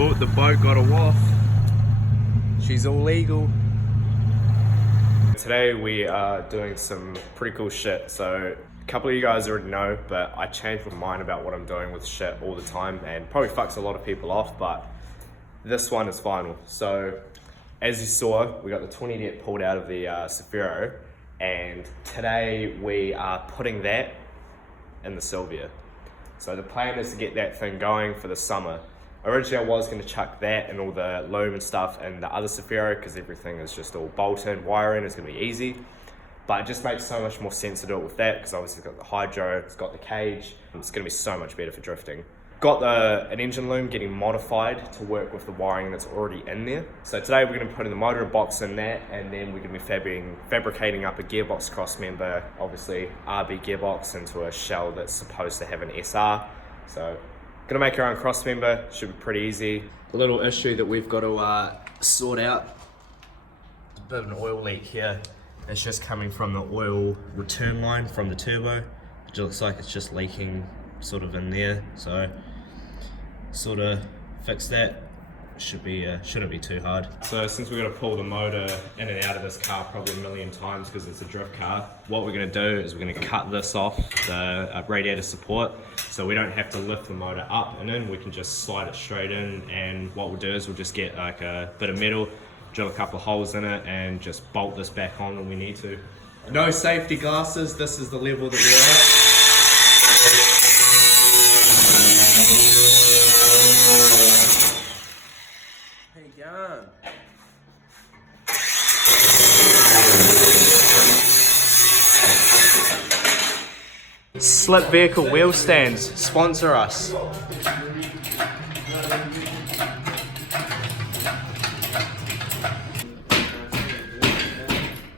Oh, the boat got a waft. She's all legal. Today we are doing some pretty cool shit. So a couple of you guys already know, but I change my mind about what I'm doing with shit all the time and probably fucks a lot of people off, but this one is final. So as you saw, we got the 20 net pulled out of the Safiro, and today we are putting that in the Silvia. So the plan is to get that thing going for the summer. Originally I was going to chuck that and all the loom and stuff in the other Safiro because everything is just all bolt-in, wiring, it's going to be easy. But it just makes so much more sense to do it with that because obviously it's got the hydro, it's got the cage, and it's going to be so much better for drifting. Got an engine loom getting modified to work with the wiring that's already in there. So today we're going to be putting the motor and box in that, and then we're going to be fabricating up a gearbox Crossmember, obviously RB gearbox, into a shell that's supposed to have an SR. So gonna make our own Crossmember, should be pretty easy. A little issue that we've got to sort out, a bit of an oil leak here. It's just coming from the oil return line from the turbo. It looks like it's just leaking sort of in there, so sort of fix that. Shouldn't be too hard. So since we're going to pull the motor in and out of this car probably a million times because it's a drift car, what we're going to do is we're going to cut this off the radiator support so we don't have to lift the motor up and in, we can just slide it straight in, and what we'll do is we'll just get like a bit of metal, drill a couple of holes in it and just bolt this back on when we need to. No safety glasses, this is the level that we're at. Slip vehicle wheel stands, sponsor us. No,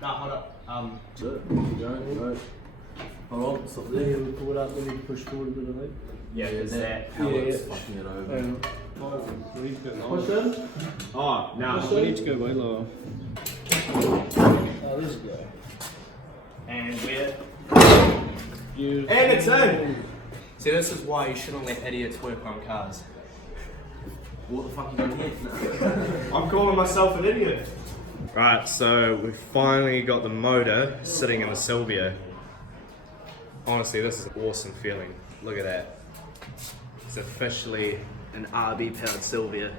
hold up. Alright, so there we pull it up, we need to push forward a bit, I think. Yeah, is that how it's fucking it over? Push in? Oh, no. We need to go way lower. Oh, this guy. And we're... You. And it's in! See, this is why you shouldn't let idiots work on cars. What the fuck are you doing here? I'm calling myself an idiot. Right, so we've finally got the motor sitting in the Silvia. Honestly, this is an awesome feeling. Look at that. It's officially an RB powered Silvia.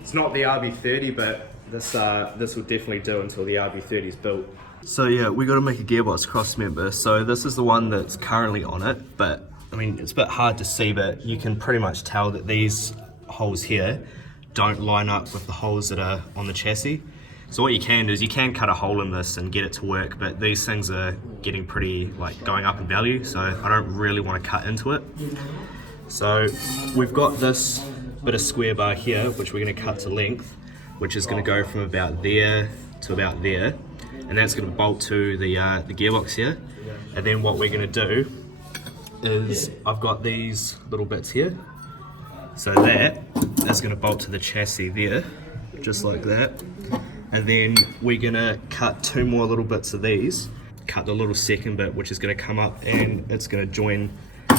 It's not the RB30, but this will definitely do until the RB30 is built. So yeah, we got to make a gearbox Crossmember. So this is the one that's currently on it, but I mean, it's a bit hard to see, but you can pretty much tell that these holes here don't line up with the holes that are on the chassis. So what you can do is you can cut a hole in this and get it to work, but these things are getting pretty, like, going up in value, so I don't really want to cut into it. So we've got this bit of square bar here, which we're going to cut to length, which is going to go from about there to about there, and that's going to bolt to the gearbox here. And then what we're going to do is, I've got these little bits here, so that is going to bolt to the chassis there, just like that. And then we're going to cut two more little bits of these, cut the little second bit, which is going to come up and it's going to join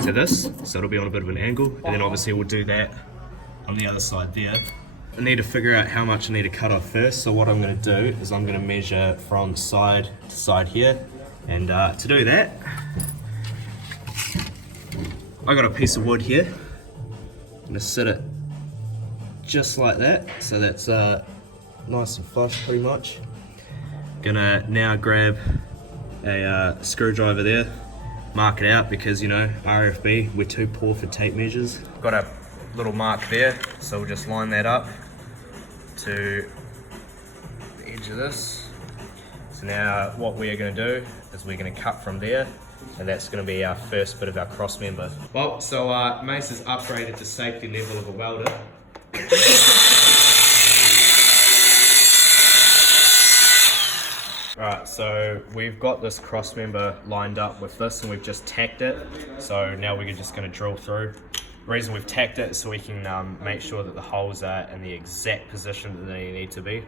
to this, so it'll be on a bit of an angle, and then obviously we'll do that on the other side there. I need to figure out how much I need to cut off first, so what I'm going to do is I'm going to measure from side to side here, and to do that I got a piece of wood here. I'm going to sit it just like that, so that's nice and flush pretty much. Gonna now grab a screwdriver there, mark it out because, you know, RFB, we're too poor for tape measures. Got a little mark there, so we'll just line that up to the edge of this. So now what we are going to do is we're going to cut from there, and that's going to be our first bit of our Crossmember. Well, so Mace has upgraded to safety level of a welder. Alright, so we've got this Crossmember lined up with this, and we've just tacked it. So now we're just going to drill through. The reason we've tacked it is so we can make sure that the holes are in the exact position that they need to be.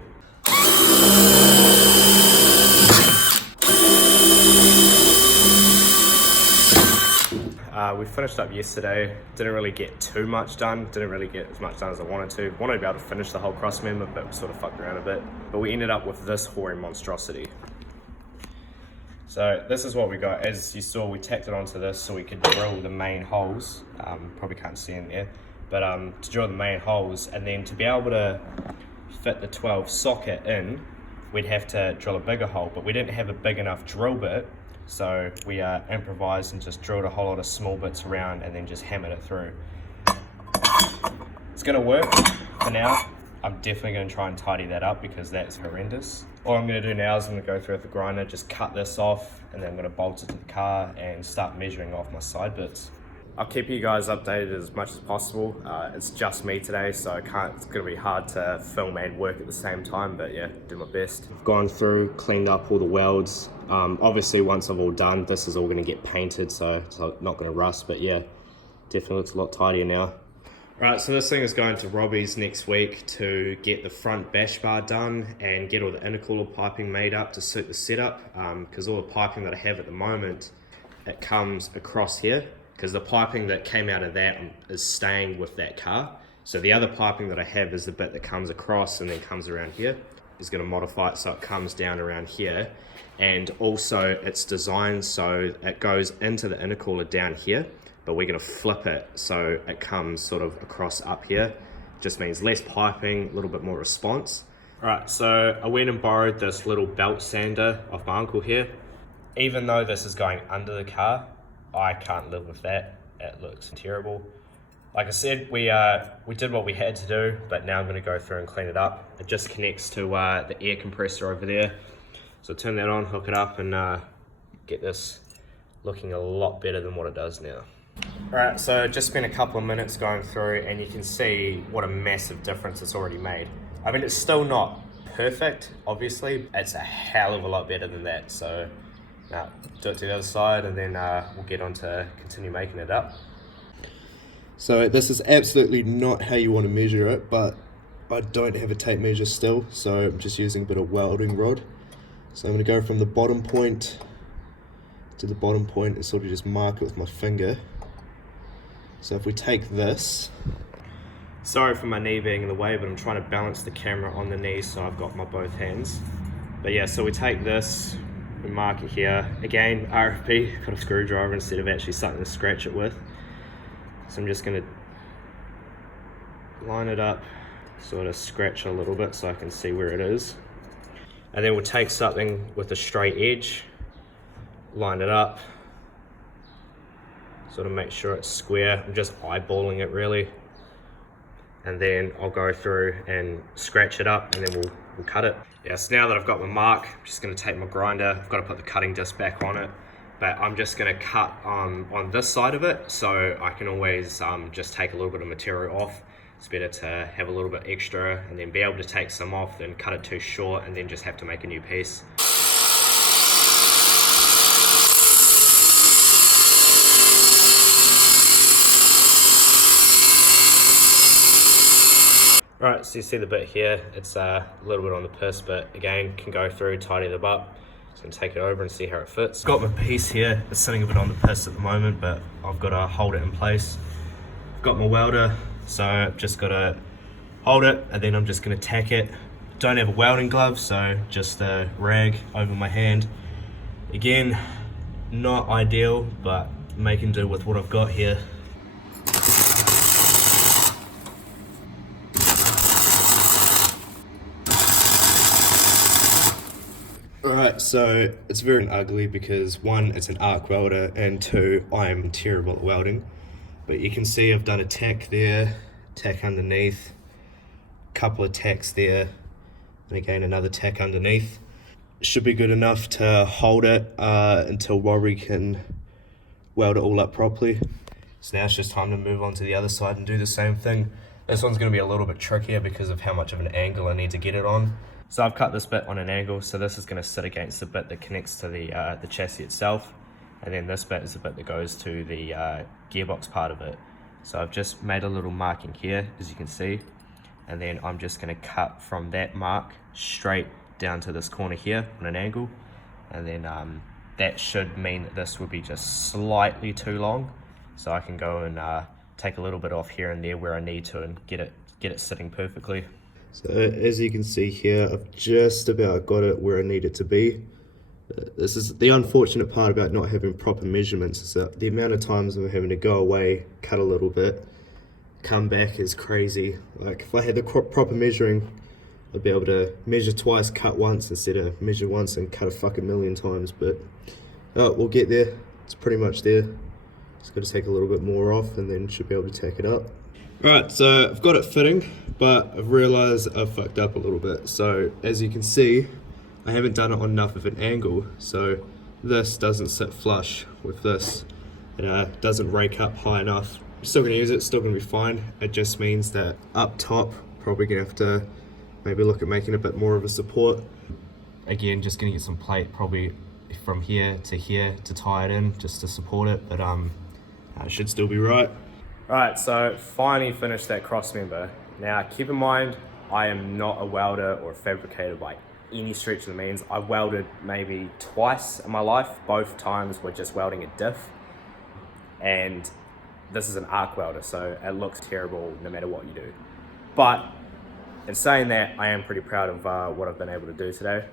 We finished up yesterday. Didn't really get too much done. Didn't really get as much done as I wanted to. Wanted to be able to finish the whole Crossmember, but we sort of fucked around a bit. But we ended up with this hoary monstrosity. So this is what we got. As you saw, we tacked it onto this so we could drill the main holes. Probably can't see in there, but to drill the main holes, and then to be able to fit the 12 socket in, we'd have to drill a bigger hole, but we didn't have a big enough drill bit, so we improvised and just drilled a whole lot of small bits around and then just hammered it through. It's gonna work for now. I'm definitely gonna try and tidy that up because that's horrendous. All I'm gonna do now is I'm gonna go through with the grinder, just cut this off, and then I'm gonna bolt it to the car and start measuring off my side bits. I'll keep you guys updated as much as possible. It's just me today, so it's gonna be hard to film and work at the same time, but yeah, do my best. I've gone through, cleaned up all the welds. Obviously once I've all done, this is all gonna get painted, so it's not gonna rust, but yeah, definitely looks a lot tidier now. Right, so this thing is going to Robbie's next week to get the front bash bar done and get all the intercooler piping made up to suit the setup, because all the piping that I have at the moment, it comes across here, because the piping that came out of that is staying with that car. So the other piping that I have is the bit that comes across and then comes around here. He's going to modify it so it comes down around here, and also it's designed so it goes into the intercooler down here, but we're going to flip it so it comes sort of across up here. Just means less piping, a little bit more response. Alright, so I went and borrowed this little belt sander off my uncle here. Even though this is going under the car, I can't live with that. It looks terrible. Like I said, we did what we had to do, but now I'm going to go through and clean it up. It just connects to the air compressor over there. So turn that on, hook it up, and get this looking a lot better than what it does now. Alright, so just spent a couple of minutes going through, and you can see what a massive difference it's already made. I mean, it's still not perfect, obviously. It's a hell of a lot better than that. So now do it to the other side, and then we'll get on to continue making it up. So this is absolutely not how you want to measure it, but I don't have a tape measure still, so I'm just using a bit of welding rod. So I'm going to go from the bottom point to the bottom point and sort of just mark it with my finger. So if we take this, sorry for my knee being in the way, but I'm trying to balance the camera on the knee so I've got my both hands. But yeah, so we take this, we mark it here. Again, RFP, got a screwdriver instead of actually something to scratch it with. So I'm just going to line it up, sort of scratch a little bit so I can see where it is. And then we'll take something with a straight edge, line it up, sort of make sure it's square. I'm just eyeballing it really. And then I'll go through and scratch it up, and then we'll cut it. Yeah, so now that I've got my mark, I'm just going to take my grinder. I've got to put the cutting disc back on it, but I'm just going to cut on this side of it, so I can always just take a little bit of material off. It's better to have a little bit extra and then be able to take some off than cut it too short and then just have to make a new piece. Right, so you see the bit here, it's a little bit on the piss, but again, can go through, tidy them up. Just gonna take it over and see how it fits. Got my piece here, it's sitting a bit on the piss at the moment, but I've got to hold it in place. I've got my welder, so I've just got to hold it, and then I'm just gonna tack it. Don't have a welding glove, so just a rag over my hand. Again, not ideal, but making do with what I've got here. alright, so it's very ugly because one, it's an arc welder, and two, I'm terrible at welding. But you can see I've done a tack there, tack underneath, couple of tacks there, and again another tack underneath. Should be good enough to hold it until Rory can weld it all up properly. So now it's just time to move on to the other side and do the same thing. This one's going to be a little bit trickier because of how much of an angle I need to get it on. So I've cut this bit on an angle, so this is going to sit against the bit that connects to the chassis itself, and then this bit is the bit that goes to the gearbox part of it. So I've just made a little marking here, as you can see, and then I'm just going to cut from that mark straight down to this corner here on an angle, and then that should mean that this would be just slightly too long, so I can go and take a little bit off here and there where I need to and get it sitting perfectly. So as you can see here, I've just about got it where I need it to be. This is the unfortunate part about not having proper measurements, is that the amount of times I'm having to go away, cut a little bit, come back is crazy. Like if I had the proper measuring, I'd be able to measure twice, cut once, instead of measure once and cut a fucking million times. But we'll get there. It's pretty much there. Just got to take a little bit more off and then should be able to tack it up. Alright, so I've got it fitting, but I've realised I've fucked up a little bit. So as you can see, I haven't done it on enough of an angle, so this doesn't sit flush with this. It doesn't rake up high enough. I'm still going to use it, still going to be fine. It just means that up top, probably going to have to maybe look at making a bit more of a support. Again, just going to get some plate probably from here to tie it in, just to support it, but it should still be right. Alright, so finally finished that Crossmember. Now keep in mind, I am not a welder or a fabricator by any stretch of the means. I welded maybe twice in my life. Both times were just welding a diff. And this is an arc welder, so it looks terrible no matter what you do. But in saying that, I am pretty proud of what I've been able to do today.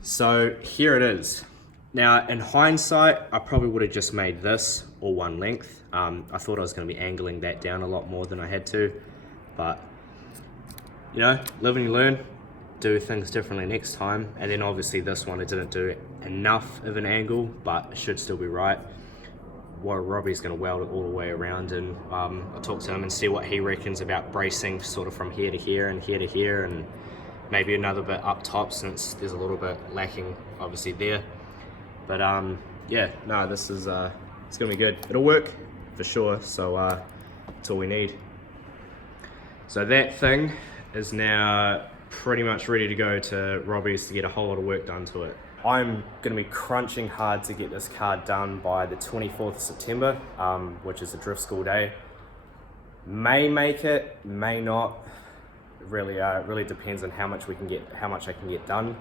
So here it is. Now in hindsight, I probably would have just made this all one length. I thought I was going to be angling that down a lot more than I had to, but you know, live and you learn. Do things differently next time. And then obviously this one, I didn't do enough of an angle, but it should still be right. Well, Robbie's going to weld it all the way around, and I'll talk to him and see what he reckons about bracing sort of from here to here and here to here, and maybe another bit up top since there's a little bit lacking obviously there. But yeah, no, this is it's gonna be good. It'll work for sure, so that's all we need. So that thing is now pretty much ready to go to Robbie's to get a whole lot of work done to it. I'm gonna be crunching hard to get this car done by the 24th of September, which is a drift school day. May make it, may not. It really depends on how much I can get done.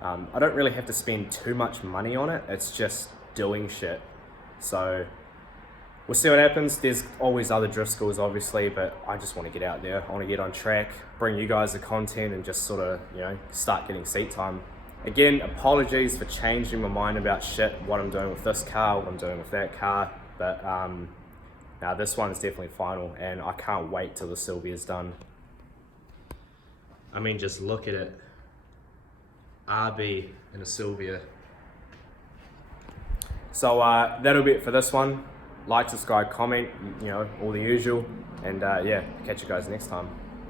I don't really have to spend too much money on it. It's just doing shit. So we'll see what happens. There's always other drift schools, obviously, but I just want to get out there. I want to get on track, bring you guys the content, and just sort of, you know, start getting seat time. Again, apologies for changing my mind about shit, what I'm doing with this car, what I'm doing with that car, but now this one is definitely final, and I can't wait till the Silvia's done. I mean, just look at it. RB in a Silvia. So that'll be it for this one. Like, subscribe, comment, you know, all the usual, and yeah, catch you guys next time.